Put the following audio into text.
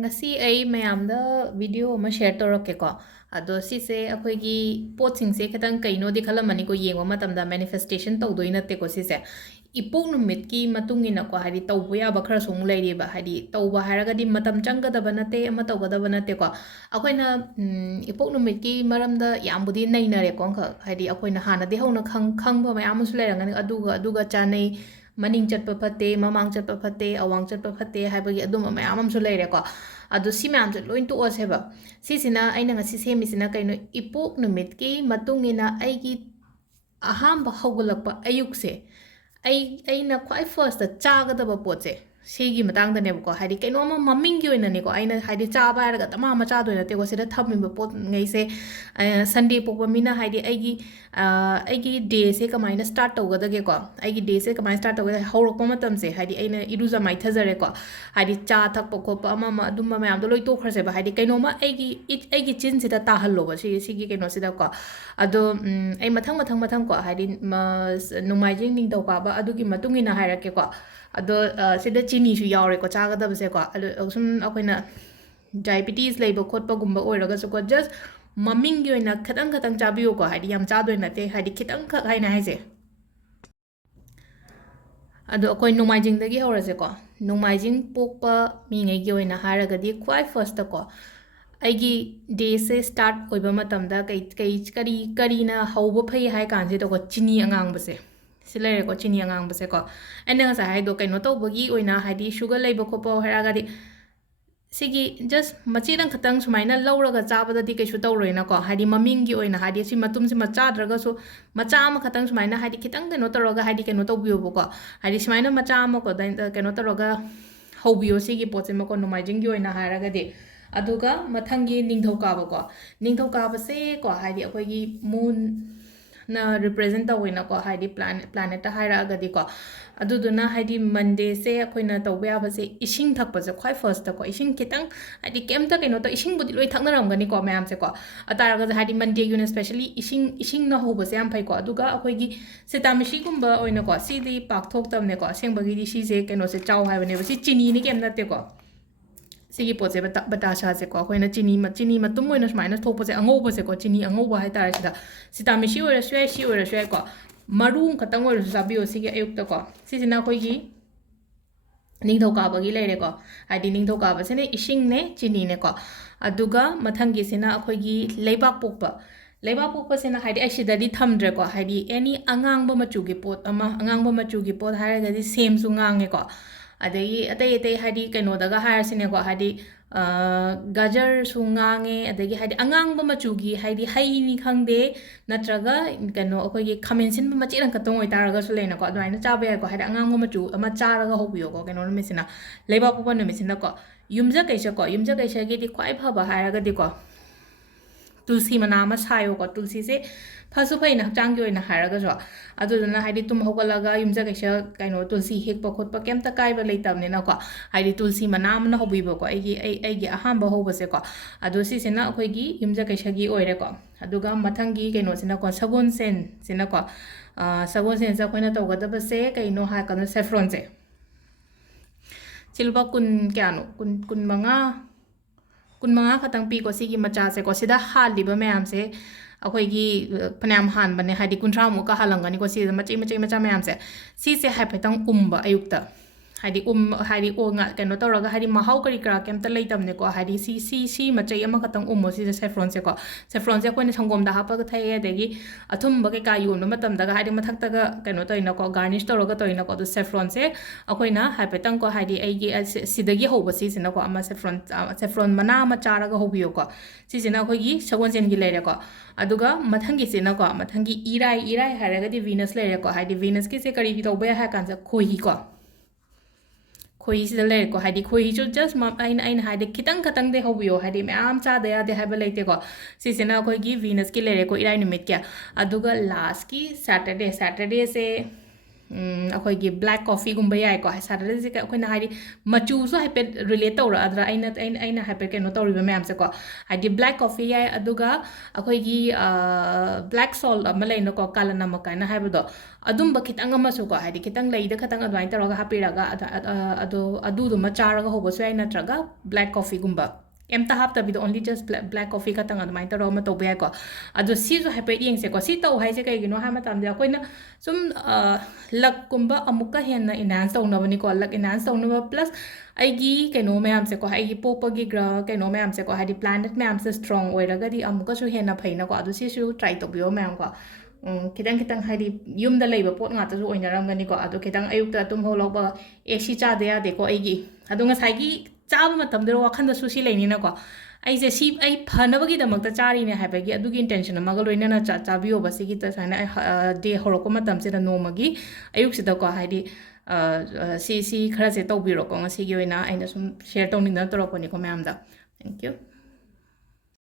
ꯉꯁꯤ ꯑꯩ ꯃꯌꯥꯝꯗ ꯚꯤꯗꯤꯑꯣ ꯑꯃ ꯁꯦꯌꯔ ꯇꯧꯔꯛꯀꯦꯀꯣ ꯑꯗꯣ ꯁꯤꯁꯦ ꯑꯩꯈꯣꯏꯒꯤ ꯄꯣꯠꯁꯤꯡꯁꯦ ꯈꯤꯇꯪ ꯀꯩꯅꯣꯗꯤ ꯈꯜꯂꯝꯃꯅꯤꯀꯣ ꯌꯦꯡꯕ ꯃꯇꯝꯗ ꯃꯦꯅꯤꯐꯦꯁꯇꯦꯁꯟ ꯇꯧꯗꯣꯏ ꯅꯠꯇꯦꯀꯣ ꯁꯤꯁꯦ ꯏꯄꯣꯛ ꯅꯨꯃꯤꯠꯀꯤ ꯃꯇꯨꯡ ꯏꯟꯅꯀꯣ ꯍꯥꯏꯗꯤ ꯇꯧꯕ ꯌꯥꯕ ꯈꯔꯁꯨ ꯑꯃꯨꯛ ꯂꯩꯔꯤꯕ ꯍꯥꯏꯗꯤ ꯇꯧꯕ ꯍꯥꯏꯔꯒꯗꯤ ꯃꯇꯝ ꯆꯪꯒꯗꯕ ꯅꯠꯇꯦ ꯑꯃ ꯇꯧꯒꯗꯕ ꯅꯠꯇꯦꯀꯣ ꯑꯩꯈꯣꯏꯅ ꯏꯄꯣꯛ ꯅꯨꯃꯤꯠꯀꯤ ꯃꯔꯝꯗ ꯌꯥꯝꯕꯨꯗꯤ ꯅꯩꯅꯔꯦꯀꯣ ꯑꯃꯈꯛ ꯍꯥꯏꯗꯤ ꯑꯩꯈꯣꯏꯅ ꯍꯥꯟꯅꯗꯤ ꯍꯧꯅ ꯈꯪꯕ ꯃꯌꯥꯝ ꯑꯃꯁꯨ ꯂꯩꯔꯝꯒꯅꯤ ꯑꯗꯨꯒ ꯆꯥꯅꯩ ꯃꯅꯤꯡ ꯆꯠꯄ ꯐꯠꯇꯦ ꯃꯃꯥꯡ ꯆꯠꯄ ꯐꯠꯇꯦ ꯑꯋꯥꯡ ꯆꯠꯄ ꯐꯠꯇꯦ ꯍꯥꯏꯕꯒꯤ ꯑꯗꯨꯝꯕ ꯃꯌꯥꯝ ꯑꯃꯁꯨ ꯂꯩꯔꯦꯀꯣ ꯑꯗꯣ ꯁꯤ ꯃꯌꯥꯝꯁꯦ ꯂꯣꯏ ꯇꯣꯛꯑꯁꯦꯕ ꯁꯤꯁꯤꯅ ꯑꯩꯅ ꯉꯁꯤ ꯁꯦꯝꯃꯤꯁꯤꯅ ꯀꯩꯅꯣ ꯏꯄꯣꯛ ꯅꯨꯃꯤꯠꯀꯤ ꯃꯇꯨꯡ ꯏꯟꯅ ꯑꯩꯒꯤ ꯑꯍꯥꯟꯕ ꯍꯧꯒꯠꯂꯛꯄ ꯑꯌꯨꯛꯁꯦ ꯑꯩꯅ ꯈ꯭ꯋꯥꯏ ꯐꯥꯔꯁꯇ ꯆꯥꯒꯗꯕ ꯄꯣꯠꯁꯦ ꯁꯤꯒꯤ ꯃꯇꯥꯡꯗꯅꯦꯕꯀꯣ ꯍꯥꯏꯗꯤ ꯀꯩꯅꯣꯝꯃ ꯃꯃꯤꯡꯒꯤ ꯑꯣꯏꯅꯅꯦꯀꯣ ꯑꯩꯅ ꯍꯥꯏꯗꯤ ꯆꯥꯕ ꯍꯥꯏꯔꯒ ꯗꯃꯥ ꯑꯃ ꯆꯥꯗꯣꯏ ꯅꯠꯇꯦꯀꯣ ꯁꯤꯗ ꯊꯝꯃꯤꯕ ꯄꯣꯠꯉꯩꯁꯦ ꯁꯟꯗꯦ ꯄꯣꯛꯄ ꯃꯤꯅ ꯍꯥꯏꯗꯤ ꯑꯩꯒꯤ ꯗꯦꯁꯦ ꯀꯃꯥꯏꯅ ꯁ꯭ꯇꯥꯔꯠ ꯇꯧꯒꯗꯒꯦꯀꯣ ꯑꯩꯒꯤ ꯗꯦꯁꯦ ꯀꯃꯥꯏꯅ ꯁ꯭ꯇꯥꯔꯠ ꯇꯧꯒꯗꯒꯦ ꯍꯧꯔꯛꯄ ꯃꯇꯝꯁꯦ ꯍꯥꯏꯗꯤ ꯑꯩꯅ ꯏꯔꯨꯖ ꯃꯥꯏꯊꯖꯔꯦꯀꯣ ꯍꯥꯏꯗꯤ ꯆꯥ ꯊꯛꯄ ꯈꯣꯠꯄ ꯑꯃ ꯑꯗꯨꯝꯕ ꯃꯌꯥꯝꯗꯣ ꯂꯣꯏ ꯇꯣꯛꯈ꯭ꯔꯁꯦꯕ ꯍꯥꯏꯗꯤ ꯀꯩꯅꯣꯝꯃ ꯑꯩꯒꯤ ꯆꯤꯟꯁꯤꯗ ꯇꯥꯍꯜꯂꯣꯕ ꯁꯤꯒꯤ ꯀꯩꯅꯣꯁꯤꯗꯀꯣ ꯑꯗꯣ ꯑꯩ ꯃꯊꯪ ꯀꯣ ꯍꯥꯏꯗꯤ ꯅꯣꯡꯃꯥꯏꯖꯤꯡ ꯅꯤꯡꯊꯧꯀꯥꯕ ꯑꯗꯨꯒꯤ ꯃꯇꯨꯡ ꯏꯟꯅ ꯍꯥꯏꯔꯛꯀꯦꯀꯣ ꯑꯗꯣ ꯁꯤꯗ ꯆꯤꯅꯤꯁꯨ ꯌꯥꯎꯔꯦꯀꯣ ꯆꯥꯒꯗꯕꯁꯦꯀꯣ ꯑꯗꯣ ꯁꯨꯝ ꯑꯩꯈꯣꯏꯅ ꯗꯥꯏꯕꯤꯇꯤꯁ ꯂꯩꯕ ꯈꯣꯠꯄꯒꯨꯝꯕ ꯑꯣꯏꯔꯒꯁꯨꯀꯣ ꯖꯁ ꯃꯃꯤꯡꯒꯤ ꯑꯣꯏꯅ ꯈꯤꯇꯪ ꯆꯥꯕꯤꯌꯨꯀꯣ ꯍꯥꯏꯗꯤ ꯌꯥꯝ ꯆꯥꯗꯣꯏ ꯅꯠꯇꯦ ꯍꯥꯏꯗꯤ ꯈꯤꯇꯪꯈꯛ ꯍꯥꯏꯅ ꯍꯥꯏꯁꯦ ꯑꯗꯣ ꯑꯩꯈꯣꯏ ꯅꯣꯡꯃꯥꯏꯖꯤꯡꯗꯒꯤ ꯍꯧꯔꯁꯦꯀꯣ ꯅꯣꯡꯃꯥꯏꯖꯤꯡ ꯄꯣꯛꯄ ꯃꯤꯉꯩꯒꯤ ꯑꯣꯏꯅ ꯍꯥꯏꯔꯒꯗꯤ ꯈ꯭ꯋꯥꯏ ꯐꯥꯔꯁꯇꯀꯣ ꯑꯩꯒꯤ ꯗꯦꯁꯦ ꯁ꯭ꯇꯥꯔꯠ ꯑꯣꯏꯕ ꯃꯇꯝꯗ ꯀꯔꯤꯅ ꯍꯧꯕ ꯐꯩ ꯍꯥꯏ ꯀꯥꯟꯁꯤꯗꯀꯣ ꯆꯤꯅꯤ ꯑꯉꯥꯡꯕꯁꯦ ꯁꯤ ꯂꯩꯔꯦꯀꯣ ꯆꯤꯅꯤ ꯑꯉꯥꯡꯕꯁꯦꯀꯣ ꯑꯩꯅ ꯉꯁꯥꯏ ꯍꯥꯏꯗꯣ ꯀꯩꯅꯣ ꯇꯧꯕꯒꯤ ꯑꯣꯏꯅ ꯍꯥꯏꯗꯤ ꯁꯨꯒꯔ ꯂꯩꯕ ꯈꯣꯠꯄ ꯍꯥꯏꯔꯒꯗꯤ ꯁꯤꯒꯤ ꯖꯁ ꯃꯆꯦꯠ ꯑꯃꯈꯛꯇꯪ ꯁꯨꯃꯥꯏꯅ ꯂꯧꯔꯒ ꯆꯥꯕꯗꯗꯤ ꯀꯩꯁꯨ ꯇꯧꯔꯣꯏꯅꯀꯣ ꯍꯥꯏꯗꯤ ꯃꯃꯤꯡꯒꯤ ꯑꯣꯏꯅ ꯍꯥꯏꯗꯤ ꯁꯤ ꯃꯇꯨꯝꯁꯤꯃ ꯆꯥꯗ꯭ꯔꯒꯁꯨ ꯃꯆꯥ ꯑꯃꯈꯛꯇꯪ ꯁꯨꯃꯥꯏꯅ ꯍꯥꯏꯗꯤ ꯈꯤꯇꯪ ꯀꯩꯅꯣ ꯇꯧꯔꯒ ꯍꯥꯏꯗꯤ ꯀꯩꯅꯣ ꯇꯧꯕꯤꯌꯣꯕꯀꯣ ꯍꯥꯏꯗꯤ ꯁꯨꯃꯥꯏꯅ ꯃꯆꯥ ꯑꯃꯀꯣ ꯀꯩꯅꯣ ꯇꯧꯔꯒ ꯍꯧꯕꯤꯌꯣ ꯁꯤꯒꯤ ꯄꯣꯠꯁꯤꯃꯀꯣ ꯅꯣꯡꯃꯥꯏꯖꯤꯡꯒꯤ ꯑꯣꯏꯅ ꯍꯥꯏꯔꯒꯗꯤ ꯑꯗꯨꯒ ꯃꯊꯪꯒꯤ ꯅꯤꯡꯊꯧꯀꯥꯕꯀꯣ ꯅꯤꯡꯊꯧꯀꯥꯕꯁꯦ ꯀꯣ ꯍꯥꯏꯗꯤ ꯑꯩꯈꯣꯏꯒꯤ ꯃꯨꯟꯅ ꯔꯤꯄ꯭ꯔꯦꯖꯦꯟ ꯇꯧꯋꯦꯅꯀꯣ ꯍꯥꯏꯗꯤ ꯄ꯭ꯂꯥꯅꯦꯠꯇ ꯍꯥꯏꯔꯛꯑꯒꯗꯤꯀꯣ ꯑꯗꯨꯗꯨꯅ ꯍꯥꯏꯗꯤ ꯃꯟꯗꯦꯁꯦ ꯑꯩꯈꯣꯏꯅ ꯇꯧꯕ ꯌꯥꯕꯁꯦ ꯏꯁꯤꯡ ꯊꯛꯄꯁꯦ ꯈ꯭ꯋꯥꯏ ꯐꯥꯔꯁꯇꯀꯣ ꯏꯁꯤꯡ ꯈꯤꯇꯪ ꯍꯥꯏꯗꯤ ꯀꯩꯝꯇ ꯀꯩꯅꯣ ꯇꯧ ꯏꯁꯤꯡꯕꯨꯗꯤ ꯂꯣꯏ ꯊꯛꯅꯔꯝꯒꯅꯤꯀꯣ ꯃꯌꯥꯝꯁꯦꯀꯣ ꯑꯇꯥꯔꯒꯁꯨ ꯍꯥꯏꯗꯤ ꯃꯟꯗꯦꯒꯤ ꯑꯣꯏꯅ ꯁ꯭ꯄꯦஷꯦꯂꯤ ꯏꯁꯤꯡꯅ ꯍꯧꯕꯁꯦ ꯌꯥꯝ ꯐꯩꯀꯣ ꯑꯗꯨꯒ ꯑꯩꯈꯣꯏꯒꯤ ꯁꯤꯇꯥꯃꯤꯁꯤꯒꯨꯝꯕ ꯑꯣꯏꯅꯀꯣ ꯁꯤꯗꯤ ꯄꯥꯛꯊꯣꯛꯇꯕꯅꯦꯀꯣ ꯑꯁꯦꯡꯕꯒꯤꯗꯤ ꯁꯤꯁꯦ ꯀꯩꯅꯣꯁꯦ ꯆꯥꯎ ꯍꯥꯏꯕꯅꯦꯕ ꯁꯤ ꯆꯤꯅꯤꯅꯤ ꯀꯩꯝ ꯅꯠꯇꯦꯀꯣ ꯁꯤꯒꯤ ꯄꯣꯠꯁꯦ ꯕꯇꯥꯁꯥꯁꯦꯀꯣ ꯑꯩꯈꯣꯏꯅ ꯆꯤꯅꯤ ꯃꯇꯨꯝ ꯑꯣꯏꯅ ꯁꯨꯃꯥꯏꯅ ꯊꯣꯛꯄꯁꯦ ꯑꯉꯧꯕꯁꯦꯀꯣ ꯆꯤꯅꯤ ꯑꯉꯧꯕ ꯍꯥꯏꯇꯥꯔꯦ ꯁꯤꯗ ꯁꯤꯇꯥꯃꯤꯁꯤ ꯑꯣꯏꯔꯁꯨ ꯌꯥꯏ ꯁꯤ ꯑꯣꯏꯔꯁꯨ ꯌꯥꯏꯀꯣ ꯃꯔꯨ ꯈꯛꯇꯪ ꯑꯣꯏꯔꯁꯨ ꯆꯥꯕꯤꯌꯣ ꯁꯤꯒꯤ ꯑꯌꯨꯛꯇꯀꯣ ꯁꯤꯁꯤꯅ ꯑꯩꯈꯣꯏꯒꯤ ꯅꯤꯡꯊꯧꯀꯥꯕꯒꯤ ꯂꯩꯔꯦꯀꯣ ꯍꯥꯏꯗꯤ ꯅꯤꯡꯊꯧꯀꯥꯕꯁꯤꯅ ꯏꯁꯤꯡꯅꯦ ꯆꯤꯅꯤꯅꯦꯀꯣ ꯑꯗꯨꯒ ꯃꯊꯪꯒꯤꯁꯤꯅ ꯑꯩꯈꯣꯏꯒꯤ ꯂꯩꯕꯥꯛ ꯄꯣꯛꯄꯁꯤꯅ ꯍꯥꯏꯗꯤ ꯑꯩ ꯁꯤꯗꯗꯤ ꯊꯝꯗ꯭ꯔꯦꯀꯣ ꯍꯥꯏꯗꯤ ꯑꯦꯅꯤ ꯑꯉꯥꯡꯕ ꯃꯆꯨꯒꯤ ꯄꯣꯠ ꯑꯃ ꯑꯉꯥꯡꯕ ꯃꯆꯨꯒꯤ ꯄꯣꯠ ꯍꯥꯏꯔꯒꯗꯤ ꯁꯦꯝꯁꯨ ꯉꯥꯡꯉꯦꯀꯣ ꯑꯗꯒꯤ ꯑꯇꯩ ꯍꯥꯏꯗꯤ ꯀꯩꯅꯣꯗꯒ ꯍꯥꯏꯔꯁꯤꯅꯦꯀꯣ ꯍꯥꯏꯗꯤ ꯒꯖꯔꯁꯨ ꯉꯥꯡꯉꯦ ꯑꯗꯒꯤ ꯍꯥꯏꯗꯤ ꯑꯉꯥꯡꯕ ꯃꯆꯨꯒꯤ ꯍꯥꯏꯗꯤ ꯍꯩꯅꯤ ꯈꯪꯗꯦ ꯅꯠꯇ꯭ꯔꯒ ꯀꯩꯅꯣ ꯑꯩꯈꯣꯏꯒꯤ ꯈꯥꯃꯦꯟ ꯁꯤꯟꯕ ꯃꯆꯦꯠ ꯑꯃꯈꯛꯇꯪ ꯑꯣꯏꯇꯥꯔꯒꯁꯨ ꯂꯩꯅꯀꯣ ꯑꯗꯨꯃꯥꯏꯅ ꯆꯥꯕ ꯌꯥꯏꯀꯣ ꯍꯥꯏꯗꯤ ꯑꯉꯥꯡꯕ ꯃꯆꯨ ꯑꯃ ꯆꯥꯔꯒ ꯍꯧꯕꯤꯌꯣꯀꯣ ꯀꯩꯅꯣ ꯅꯨꯃꯤꯠꯁꯤꯅ ꯂꯩꯕꯥꯛꯄꯣꯛꯄ ꯅꯨꯃꯤꯠꯁꯤꯅꯀꯣ ꯌꯨꯝꯖꯀꯩꯁꯒꯤꯗꯤ ꯈ꯭ꯋꯥꯏ ꯐꯕ ꯍꯥꯏꯔꯒꯗꯤꯀꯣ ꯇꯨꯜꯁꯤ ꯃꯅꯥ ꯑꯃ ꯁꯥꯏꯌꯣꯀꯣ ꯇꯨꯜꯁꯤꯁꯦ ꯐꯁꯨ ꯐꯩꯅ ꯍꯛꯆꯥꯡꯒꯤ ꯑꯣꯏꯅ ꯍꯥꯏꯔꯒꯁꯨ ꯑꯗꯨꯗꯨꯅ ꯍꯥꯏꯗꯤ ꯇꯨꯝ ꯍꯧꯒꯠꯂꯒ ꯌꯨꯝꯖꯀꯩꯁ ꯀꯩꯅꯣ ꯇꯨꯜꯁꯤ ꯍꯦꯛꯄ ꯈꯣꯠꯄ ꯀꯩꯝꯇ ꯀꯥꯏꯕ ꯂꯩꯇꯕꯅꯤꯅꯀꯣ ꯍꯥꯏꯗꯤ ꯇꯨꯜꯁꯤ ꯃꯅꯥ ꯑꯃꯅ ꯍꯧꯕꯤꯕꯀꯣ ꯑꯩꯒꯤ ꯑꯍꯥꯟꯕ ꯍꯧꯕꯁꯦꯀꯣ ꯑꯗꯣ ꯁꯤꯁꯤꯅ ꯑꯩꯈꯣꯏꯒꯤ ꯌꯨꯝꯖꯀꯩꯁꯒꯤ ꯑꯣꯏꯔꯦꯀꯣ ꯑꯗꯨꯒ ꯃꯊꯪꯒꯤ ꯀꯩꯅꯣꯁꯤꯅꯀꯣ ꯁꯒꯣꯜꯁꯦꯟꯁꯤꯅꯀꯣ ꯁꯒꯣꯜꯁꯦꯟꯁꯦ ꯑꯩꯈꯣꯏꯅ ꯇꯧꯒꯗꯕꯁꯦ ꯀꯩꯅꯣ ꯍꯥꯏꯔꯀꯥꯟꯗ ꯁꯦꯐ꯭ꯔꯣꯟꯁꯦ ꯁꯤ ꯂꯨꯄꯥ ꯀꯌꯥꯅꯣ ꯀꯨꯟꯃꯉꯥ ꯈꯛꯇꯪ ꯄꯤꯀꯣ ꯁꯤꯒꯤ ꯃꯆꯥꯁꯦꯀꯣ ꯁꯤꯗ ꯍꯥꯜꯂꯤꯕ ꯃꯌꯥꯝꯁꯦ ꯑꯩꯈꯣꯏꯒꯤ ꯐꯅꯌꯥꯝ ꯍꯥꯟꯕꯅꯦ ꯍꯥꯏꯗꯤ ꯀꯨꯟꯊ꯭ꯔꯥꯃꯨꯛꯀ ꯍꯥꯜꯂꯝꯒꯅꯤꯀꯣ ꯁꯤꯗ ꯃꯆꯥ ꯃꯌꯥꯝꯁꯦ ꯁꯤꯁꯦ ꯍꯥꯏꯐꯦꯠꯇꯪ ꯎꯝꯕ ꯑꯌꯨꯛꯇ ꯍꯥꯏꯗꯤ ꯀꯩꯅꯣ ꯇꯧꯔꯒ ꯍꯥꯏꯗꯤ ꯃꯍꯥꯎ ꯀꯔꯤ ꯀꯔꯥ ꯀꯩꯝꯇ ꯂꯩꯇꯕꯅꯦꯀꯣ ꯍꯥꯏꯗꯤ ꯁꯤ ꯃꯆꯩ ꯑꯃꯈꯛꯇꯪ ꯎꯝꯃꯣ ꯁꯤꯗ ꯁꯦꯐ꯭ꯔꯣꯟꯁꯦꯀꯣ ꯁꯦꯐ꯭ꯔꯣꯟꯁꯦ ꯑꯩꯈꯣꯏꯅ ꯁꯪꯒꯣꯝꯗ ꯍꯥꯞꯄꯒ ꯊꯛꯑꯦ ꯑꯗꯒꯤ ꯑꯊꯨꯝꯕ ꯀꯩꯀꯥ ꯌꯣꯟꯕ ꯃꯇꯝꯗꯒ ꯍꯥꯏꯗꯤ ꯃꯊꯛꯇꯒ ꯀꯩꯅꯣ ꯇꯧꯔꯤꯅꯀꯣ ꯒꯥꯔꯅꯤꯁ ꯇꯧꯔꯒ ꯇꯧꯔꯤꯅꯀꯣ ꯑꯗꯣ ꯁꯦꯐ꯭ꯔꯣꯟꯁꯦ ꯑꯩꯈꯣꯏꯅ ꯍꯥꯏꯐꯦꯠꯇꯪꯀꯣ ꯍꯥꯏꯗꯤ ꯑꯩꯒꯤ ꯁꯤꯗꯒꯤ ꯍꯧꯕ ꯁꯤꯁꯤꯅꯀꯣ ꯑꯃ ꯁꯦꯐ꯭ꯔꯣꯟ ꯃꯅꯥ ꯑꯃ ꯆꯥꯔꯒ ꯍꯧꯕꯤꯌꯣꯀꯣ ꯁꯤꯁꯤꯅ ꯑꯩꯈꯣꯏꯒꯤ ꯁꯒꯣꯜꯁꯦꯟꯒꯤ ꯂꯩꯔꯦꯀꯣ ꯑꯗꯨꯒ ꯃꯊꯪꯒꯤꯁꯤꯅꯀꯣ ꯃꯊꯪꯒꯤ ꯏꯔꯥꯏ ꯍꯥꯏꯔꯒꯗꯤ ꯚꯤꯅꯁ ꯂꯩꯔꯦꯀꯣ ꯍꯥꯏꯗꯤ ꯚꯤꯅꯁꯀꯤꯁꯦ ꯀꯔꯤ ꯇꯧꯕ ꯌꯥꯏ ꯍꯥꯏ ꯀꯥꯟꯁꯤꯗ ꯈꯣꯏꯍꯤꯁꯤꯗ ꯂꯩꯔꯦꯀꯣ ꯍꯥꯏꯗꯤ ꯈꯣꯏꯍꯤꯁꯨ ꯖꯁ ꯑꯩꯅ ꯍꯥꯏꯗꯤ ꯈꯤꯇꯪꯗꯤ ꯍꯧꯕꯤꯌꯣ ꯍꯥꯏꯗꯤ ꯃꯌꯥꯝ ꯆꯥꯗ ꯌꯥꯗꯦ ꯍꯥꯏꯕ ꯂꯩꯇꯦꯀꯣ ꯁꯤꯁꯤꯅ ꯑꯩꯈꯣꯏꯒꯤ ꯚꯤꯅꯁꯀꯤ ꯂꯩꯔꯦꯀꯣ ꯏꯔꯥꯏ ꯅꯨꯃꯤꯠꯀꯤ ꯑꯗꯨꯒ ꯂꯥꯁꯀꯤ ꯁꯦꯇꯔꯗꯦꯁꯦ ꯑꯩꯈꯣꯏꯒꯤ ꯕ꯭ꯂꯦꯛ ꯀꯣꯐꯤꯒꯨꯝꯕ ꯌꯥꯏꯀꯣ ꯁꯥꯗꯔꯁꯦ ꯑꯩꯈꯣꯏꯅ ꯍꯥꯏꯗꯤ ꯃꯆꯨꯁꯨ ꯍꯥꯏꯐꯦꯠ ꯔꯤꯂꯦꯠ ꯇꯧꯔꯛꯑꯗ꯭ꯔꯥ ꯑꯩꯅ ꯍꯥꯏꯐꯦꯠ ꯀꯩꯅꯣ ꯇꯧꯔꯤꯕ ꯃꯌꯥꯝꯁꯦꯀꯣ ꯍꯥꯏꯗꯤ ꯕ꯭ꯂꯦꯛ ꯀꯣꯐꯤ ꯌꯥꯏ ꯑꯗꯨꯒ ꯑꯩꯈꯣꯏꯒꯤ ꯕ꯭ꯂꯦꯛ ꯁꯣꯜꯠ ꯑꯃ ꯂꯩꯅꯀꯣ ꯀꯥꯂꯅꯃꯛ ꯀꯥꯏꯅ ꯍꯥꯏꯕꯗꯣ ꯑꯗꯨꯝꯕ ꯈꯤꯇꯪ ꯑꯃꯁꯨꯀꯣ ꯍꯥꯏꯗꯤ ꯈꯤꯇꯪ ꯂꯩꯗ ꯈꯤꯇꯪ ꯑꯗꯨꯃꯥꯏꯅ ꯇꯧꯔꯒ ꯍꯥꯞꯄꯤꯔꯒ ꯑꯗꯨꯗꯨꯃ ꯆꯥꯔꯒ ꯍꯧꯕꯁꯨ ꯌꯥꯏ ꯅꯠꯇ꯭ꯔꯒ ꯕ꯭ꯂꯦꯛ ꯀꯣꯐꯤꯒꯨꯝꯕ ꯀꯩꯝꯇ ꯍꯥꯞꯇꯕꯤꯗ ꯑꯣꯟꯂꯤ ꯖꯁ ꯕ꯭ꯂꯦꯛ ꯀꯣꯐꯤ ꯈꯛꯇꯪ ꯑꯗꯨꯃꯥꯏꯅ ꯇꯧꯔꯒ ꯑꯃ ꯇꯧꯕ ꯌꯥꯏꯀꯣ ꯑꯗꯣ ꯁꯤꯁꯨ ꯍꯥꯏꯐꯦꯠ ꯌꯦꯡꯁꯦꯀꯣ ꯁꯤ ꯇꯧ ꯍꯥꯏꯁꯦ ꯀꯩꯒꯤꯅꯣ ꯍꯥꯏꯕ ꯃꯇꯝꯗ ꯑꯩꯈꯣꯏꯅ ꯁꯨꯝ ꯂꯛꯀꯨꯝꯕ ꯑꯃꯨꯛꯀ ꯍꯦꯟꯅ ꯏꯟꯍꯥꯟꯁ ꯇꯧꯅꯕꯅꯤꯀꯣ ꯂꯛ ꯏꯟꯍꯥꯟꯁ ꯇꯧꯅꯕ ꯄ꯭ꯂꯁ ꯑꯩꯒꯤ ꯀꯩꯅꯣ ꯃꯌꯥꯝꯁꯦꯀꯣ ꯑꯩꯒꯤ ꯄꯣꯛꯄꯒꯤ ꯀꯩꯅꯣ ꯃꯌꯥꯝꯁꯦꯀꯣ ꯍꯥꯏꯗꯤ ꯄ꯭ꯂꯥꯅꯦꯠ ꯃꯌꯥꯝꯁꯦ ꯁ꯭ꯇ꯭ꯔꯣꯡ ꯑꯣꯏꯔꯒꯗꯤ ꯑꯃꯨꯛꯀꯁꯨ ꯍꯦꯟꯅ ꯐꯩꯅꯀꯣ ꯑꯗꯣ ꯁꯤꯁꯨ ꯇ꯭ꯔꯥꯏ ꯇꯧꯕꯤꯌꯣ ꯃꯌꯥꯝꯀꯣ ꯈꯤꯇꯪ ꯈꯤꯇꯪ ꯍꯥꯏꯗꯤ ꯌꯨꯝꯗ ꯂꯩꯕ ꯄꯣꯠ ꯉꯥꯛꯇꯁꯨ ꯑꯣꯏꯅꯔꯝꯒꯅꯤꯀꯣ ꯑꯗꯣ ꯈꯤꯇꯪ ꯑꯌꯨꯛꯇ ꯇꯨꯝ ꯍꯧꯒꯠꯂꯛꯄ ꯁꯤ ꯆꯥꯗ ꯌꯥꯗꯦꯀꯣ ꯑꯩꯒꯤ ꯑꯗꯣ ꯉꯁꯥꯏꯒꯤ ꯆꯥꯕ ꯃꯇꯝꯗꯨꯗ ꯋꯥꯈꯟꯗꯁꯨ ꯁꯤ ꯂꯩꯅꯤꯅꯀꯣ ꯑꯩꯁꯦ ꯁꯤ ꯑꯩ ꯐꯅꯕꯒꯤꯗꯃꯛꯇ ꯆꯥꯔꯤꯅꯦ ꯍꯥꯏꯕꯒꯤ ꯑꯗꯨꯒꯤ ꯏꯟꯇꯦꯟꯁꯟ ꯑꯃꯒ ꯂꯣꯏꯅꯅ ꯆꯥꯕꯤꯌꯣꯕ ꯁꯤꯒꯤ ꯁꯨꯃꯥꯏꯅ ꯗꯦ ꯍꯧꯔꯛꯄ ꯃꯇꯝꯁꯤꯗ ꯅꯣꯡꯃꯒꯤ ꯑꯌꯨꯛꯁꯤꯗꯀꯣ ꯍꯥꯏꯗꯤ ꯁꯤ ꯈꯔꯁꯦ ꯇꯧꯕꯤꯔꯣꯀꯣ ꯉꯁꯤꯒꯤ ꯑꯣꯏꯅ ꯑꯩꯅ ꯁꯨꯝ ꯁꯦꯌꯔ ꯇꯧꯅꯤꯡꯗꯅ ꯇꯧꯔꯛꯄꯅꯤꯀꯣ ꯃꯌꯥꯝꯗ ꯊꯦꯡꯛ ꯌꯨ